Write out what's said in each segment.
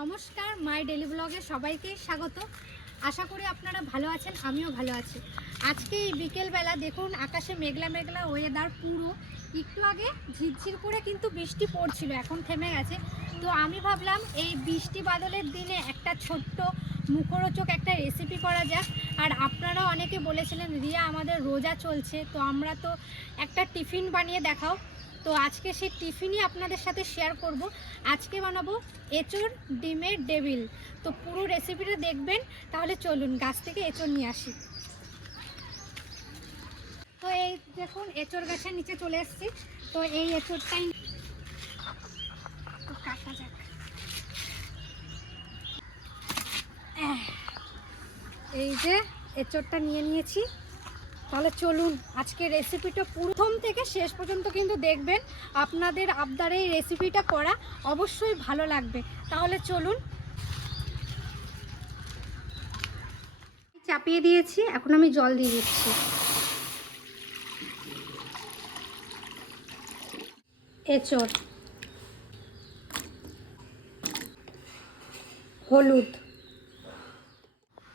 নমস্কার, মাই ডেলি ব্লগে সবাইকে স্বাগত। আশা করি আপনারা ভালো আছেন, আমিও ভালো আছি। আজকে এই বিকেলবেলা দেখুন, আকাশে মেঘলা মেঘলা ওয়েদার পুরো। একটু আগে ঝিরঝির করে কিন্তু বৃষ্টি পড়ছিল, এখন থেমে গেছে। তো আমি ভাবলাম, এই বৃষ্টি বাদলের দিনে একটা ছোট্ট মুখরোচক একটা রেসিপি করা যাক। আর আপনারা অনেকে বলেছিলেন, রিয়া, আমাদের রোজা চলছে, তো আমরা তো একটা টিফিন বানিয়ে দেখাও। তো আজকে সেই টিফিনই আপনাদের সাথে শেয়ার করব। আজকে বানাবো এঁচোড় ডিমের ডেভিল তো পুরো রেসিপিটা দেখবেন, তাহলে চলুন গাছ থেকে এঁচোর নিয়ে আসি। তো এই দেখুন, এঁচোড় গাছের নিচে চলে এসেছি। তো এই এঁচোড়টাই তো কাটা যাক। এই যে এঁচোড়টা নিয়ে নিয়েছি। তাহলে চলুন আজকে রেসিপিটা প্রথম থেকে শেষ পর্যন্ত কিন্তু দেখবেন, আপনাদের আবদারে এই রেসিপিটা করা অবশ্যই ভালো লাগবে। তাহলে চলুন। চাপিয়ে দিয়েছি, এখন আমি জল দিয়ে দিচ্ছি। এঁচড়, হলুদ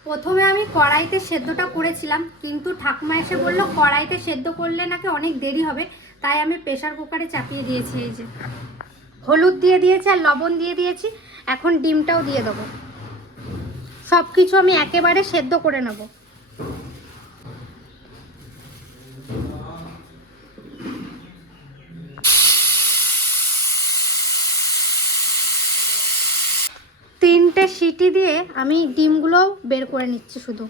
প্রথমে আমি কড়াইতে সেদ্ধটা করেছিলাম, কিন্তু ঠাকুমা এসে বলল, কড়াইতে সেদ্ধ করলে নাকি অনেক দেরি হবে, তাই আমি প্রেশার কুকারে চাপিয়ে দিয়েছি এই যে। হলুদ দিয়ে দিয়েছি আর লবণ দিয়ে দিয়েছি, এখন ডিমটাও দিয়ে দেবো। সব কিছু আমি একেবারে সেদ্ধ করে নেব। আমি ডিমগুলো বের করে নিচ্ছি শুধু।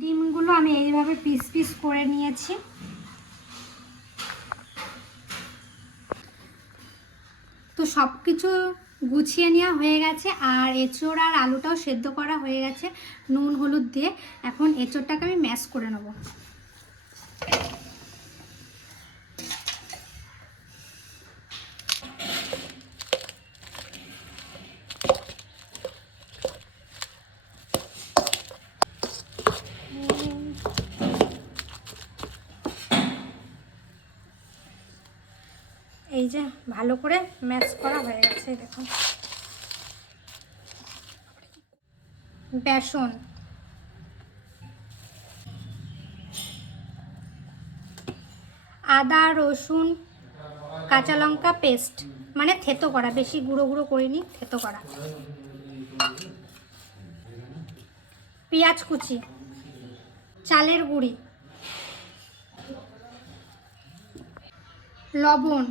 ডিমগুলো আমি এইভাবে পিস পিস করে নিয়েছি। তো সব কিছু গুছিয়ে নেওয়া হয়ে গেছে, আর এঁচোড় আর আলুটাও সেদ্ধ করা হয়ে গেছে নুন, হলুদ দিয়ে। এখন এঁচোড়টাকে আমি ম্যাশ করে নেব। যে ভালো করে ম্যাশ করা হয়ে গেছে, দেখুন। বেসন। আদা, রসুন, কাঁচা লঙ্কা পেস্ট মানে থেতো করা, বেশি গুঁড়ো গুঁড়ো করিনি, থেতো করা। পেঁয়াজ কুচি, চালের গুঁড়ি। লবণ।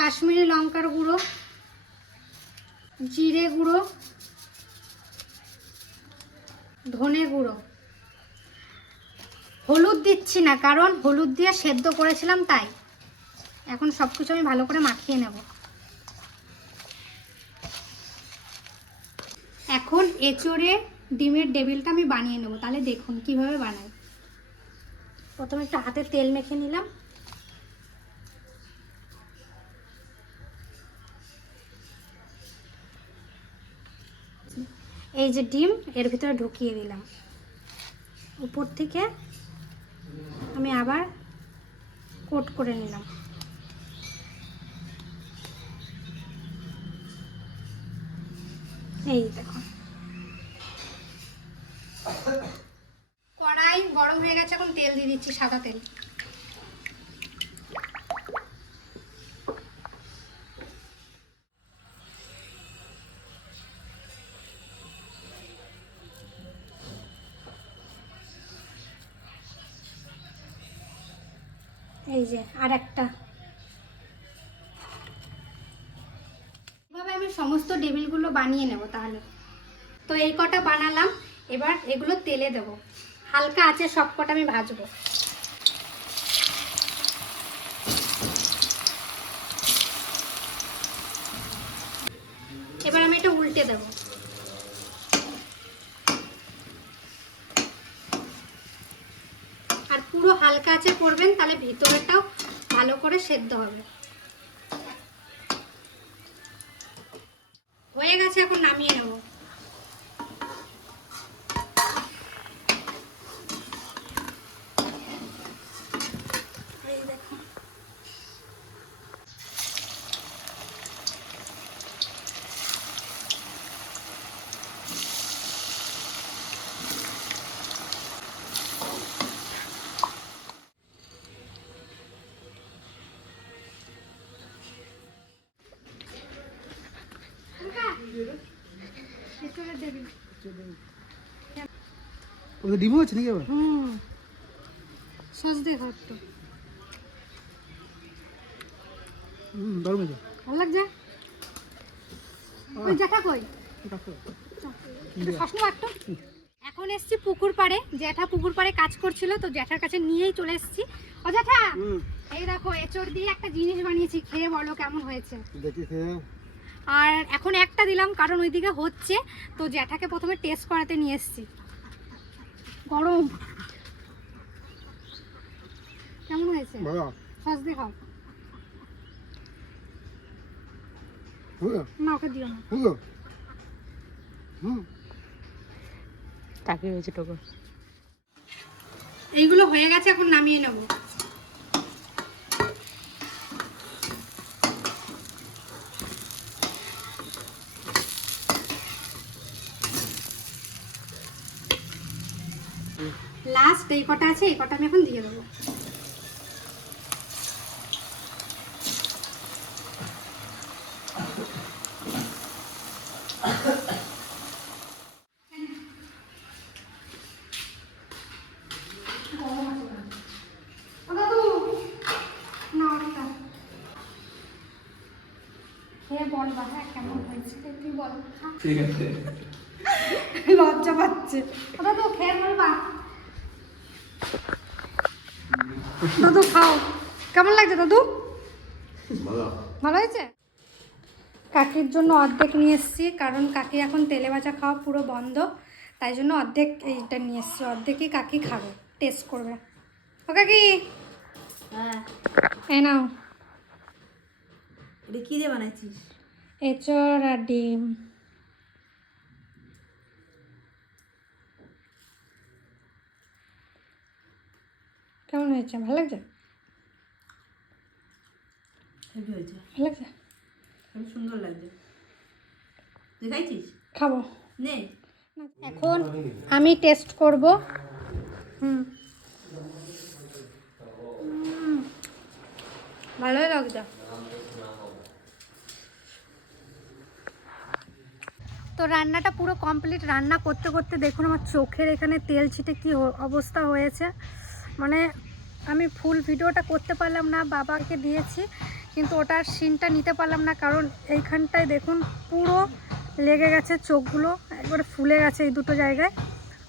কাশ্মীরি লঙ্কার গুঁড়ো, জিরে গুঁড়ো, ধনে গুঁড়ো। হলুদ দিচ্ছি না, কারণ হলুদ দিয়ে সেদ্ধ করেছিলাম তাই। এখন সব কিছু আমি ভালো করে মাখিয়ে নেব। এখন এঁচড়ে ডিমের ডেবিলটা আমি বানিয়ে নেব, তাহলে দেখুন কীভাবে বানাই। প্রথমে একটু হাতে তেল মেখে নিলাম। এই যে ডিম, এর ভিতরে ঢুকিয়ে দিলাম। উপর থেকে আমি আবার কোট করে নিলাম। এই দেখুন কড়াই গরম হয়ে গেছে, এখন তেল দিয়ে দিচ্ছি সাদা তেল। এই যে আর একটা এভাবে আমি সমস্ত টেবিলগুলো বানিয়ে নেব তাহলে। তো এই কটা বানালাম, এবার এগুলো তেলে দেব। হালকা আছে সব কটা আমি ভাজবো। এবার আমি এটা উল্টে দেব আর পুরো হালকা আছে করবেন তাহলে ভিতরেটাও ভালো করে সেদ্ধ হবে। হয়ে গেছে এখন নামিয়ে নেব। ওদের ডিমও আছে নাকি আবার? হুম। সস দিয়ে খাও একটু হুম দারুণ আছে ভালো লাগছে? ওই জ্যাঠা কই। একটু এখন এসছি পুকুর পাড়ে। জ্যাঠা পুকুর পাড়ে কাজ করছিল তো জ্যাঠার কাছে নিয়েই চলে এসেছি। ও জ্যাঠা! এই দেখো এচড় দিয়ে একটা জিনিস বানিয়েছি। খেয়ে বলো কেমন হয়েছে? দেখি খেয়ে। আর এখন একটা দিলাম কারণ ওইদিকে হচ্ছে। তো জ্যাঠাকে প্রথমে টেস্ট করাতে নিয়ে এসেছি। গরম। কেমন হয়েছে? সস দিয়ে খাও। না ওকে দিও না। হুম। তাকে হয়েছে এইগুলো হয়ে গেছে এখন নামিয়ে নেব। লাস্ট এই কটা আছে এই কটা আমি এখন দিয়ে দেবো। ওটা হ্যাঁ কেমন হয়েছে? তুই বল। ঠিক আছে। লজ্জা পাচ্ছে। ও তো খেয়ে বলবা দাদু খাও। কেমন লাগছে দাদু? ভালো। হয়েছে? কাকির জন্য অর্ধেক নিয়ে এসেছি কারণ কাকি এখন তেলে ভাজা খাওয়া পুরো বন্ধ। তাই জন্য অর্ধেক এইটা নিয়ে এসেছি অর্ধেকই কাকি খাবে টেস্ট করবে। ও কাকি হ্যাঁ। এই নাও। এটা কী দিয়ে বানাইছিস? এঁচড় আর ডিম। কেমন হয়েছে? ভালো লাগছে? হেভি হয়েছে। ভালো লাগছে? খুব সুন্দর লাগছে। তুই খাব। নে। এখন আমি টেস্ট করব। হুম। ভালোই লাগছে। তো রান্নাটা পুরো কমপ্লিট রান্না করতে করতে দেখুন আমার চোখের এখানে তেল ছিটে কি অবস্থা হয়েছে। মানে আমি ফুল ভিডিওটা করতে পারলাম না, বাবাকে দিয়েছি, কিন্তু ওটার সিনটা নিতে পারলাম না, কারণ এইখানটায় দেখুন পুরো লেগে গেছে চোখগুলো, একবারে ফুলে গেছে এই দুটো জায়গায়,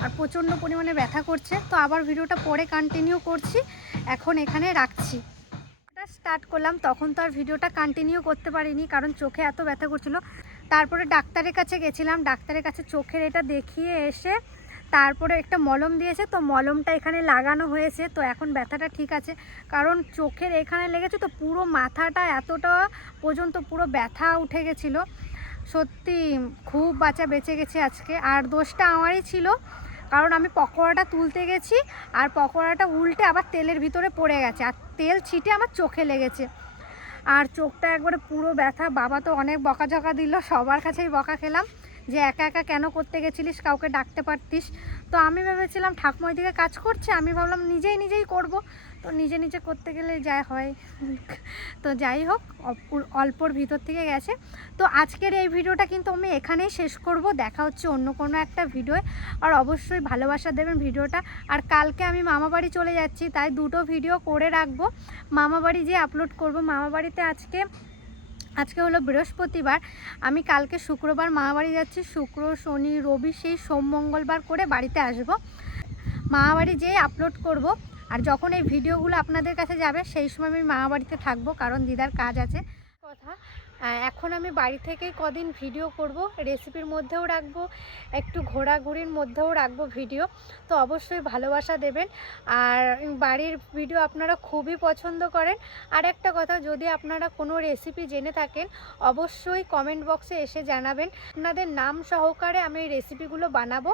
আর প্রচণ্ড পরিমাণে ব্যথা করছে। তো আবার ভিডিওটা পরে কন্টিনিউ করছি, এখন এখানে রাখছি। স্টার্ট করলাম, তখন তো আর ভিডিওটা কন্টিনিউ করতে পারিনি, কারণ চোখে এত ব্যথা করছিল। তারপরে ডাক্তারের কাছে গেছিলাম, ডাক্তারের কাছে চোখের এটা দেখিয়ে এসে তারপরে একটা মলম দিয়েছে, তো মলমটা এখানে লাগানো হয়েছে, তো এখন ব্যথাটা ঠিক আছে। কারণ চোখের এখানে লেগেছে, তো পুরো মাথাটা এতটা পর্যন্ত পুরো ব্যথা উঠে গেছিল। সত্যি খুব বাচ্চা বেঁচে গেছে আজকে। আর দোষটা আমারই ছিল, কারণ আমি পকোড়াটা তুলতে গেছি, আর পকোড়াটা উল্টে আবার তেলের ভিতরে পড়ে গেছে, আর তেল ছিটে আমার চোখে লেগেছে। আর চোখটা একবারে পুরো ব্যথা, বাবা তো অনেক বকাঝকা দিল, সবার কাছেই বকা খেলাম। যে একা একা কেন করতে গেছিলিস, কাউকে ডাকতে পারতিস। তো আমি ভেবেছিলাম ঠাকুমা দিকে কাজ করছে, আমি ভাবলাম নিজেই নিজেই করব। তো নিজে নিজে করতে গেলে যা হয়। তো যাই হোক অল্পর ভিতর থেকে গেছে। তো আজকের এই ভিডিওটা কিন্তু আমি এখানেই শেষ করব। দেখা হচ্ছে অন্য কোনো একটা ভিডিও আর অবশ্যই ভালোবাসা দেবেন ভিডিওটা। আর কালকে আমি মামাবাড়ি চলে যাচ্ছি, তাই দুটো ভিডিও করে রাখব। মামাবাড়ি যে আপলোড করব মামাবাড়িতে আজকে আজকে হলো বৃহস্পতিবার, আমি কালকে শুক্রবার মামাবাড়ি যাচ্ছি, শুক্র, শনি, রবি সেই সোম, মঙ্গলবার করে বাড়িতে আসব। মামাবাড়ি যেয়ে আপলোড করব, আর যখন এই ভিডিওগুলো আপনাদের কাছে যাবে, সেই সময় আমি মামাবাড়িতে থাকব, কারণ দিদার কাজ আছে। কথা এখন আমি বাড়ি থেকেই কদিন ভিডিও করব, রেসিপির মধ্যেও রাখব, একটু ঘোরাঘুরির মধ্যেও রাখব ভিডিও। তো অবশ্যই ভালোবাসা দেবেন। আর বাড়ির ভিডিও আপনারা খুবই পছন্দ করেন। আর একটা কথা, যদি আপনারা কোনো রেসিপি জেনে থাকেন, অবশ্যই কমেন্ট বক্সে এসে জানাবেন। আপনাদের নাম সহকারে আমি এই রেসিপিগুলো বানাবো।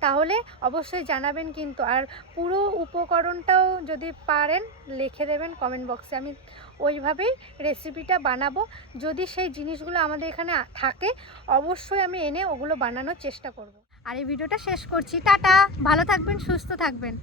তাহলে অবশ্যই জানাবেন কিন্তু। আর পুরো উপকরণটাও যদি পারেন, লিখে দেবেন কমেন্ট বক্সে। আমি ওইভাবেই রেসিপিটা বানাবো। যদি সেই জিনিসগুলো আমাদের এখানে থাকে, অবশ্যই আমি এনে ওগুলো বানানোর চেষ্টা করব। আর এই ভিডিওটা শেষ করছি। টাটা! ভালো থাকবেন, সুস্থ থাকবেন।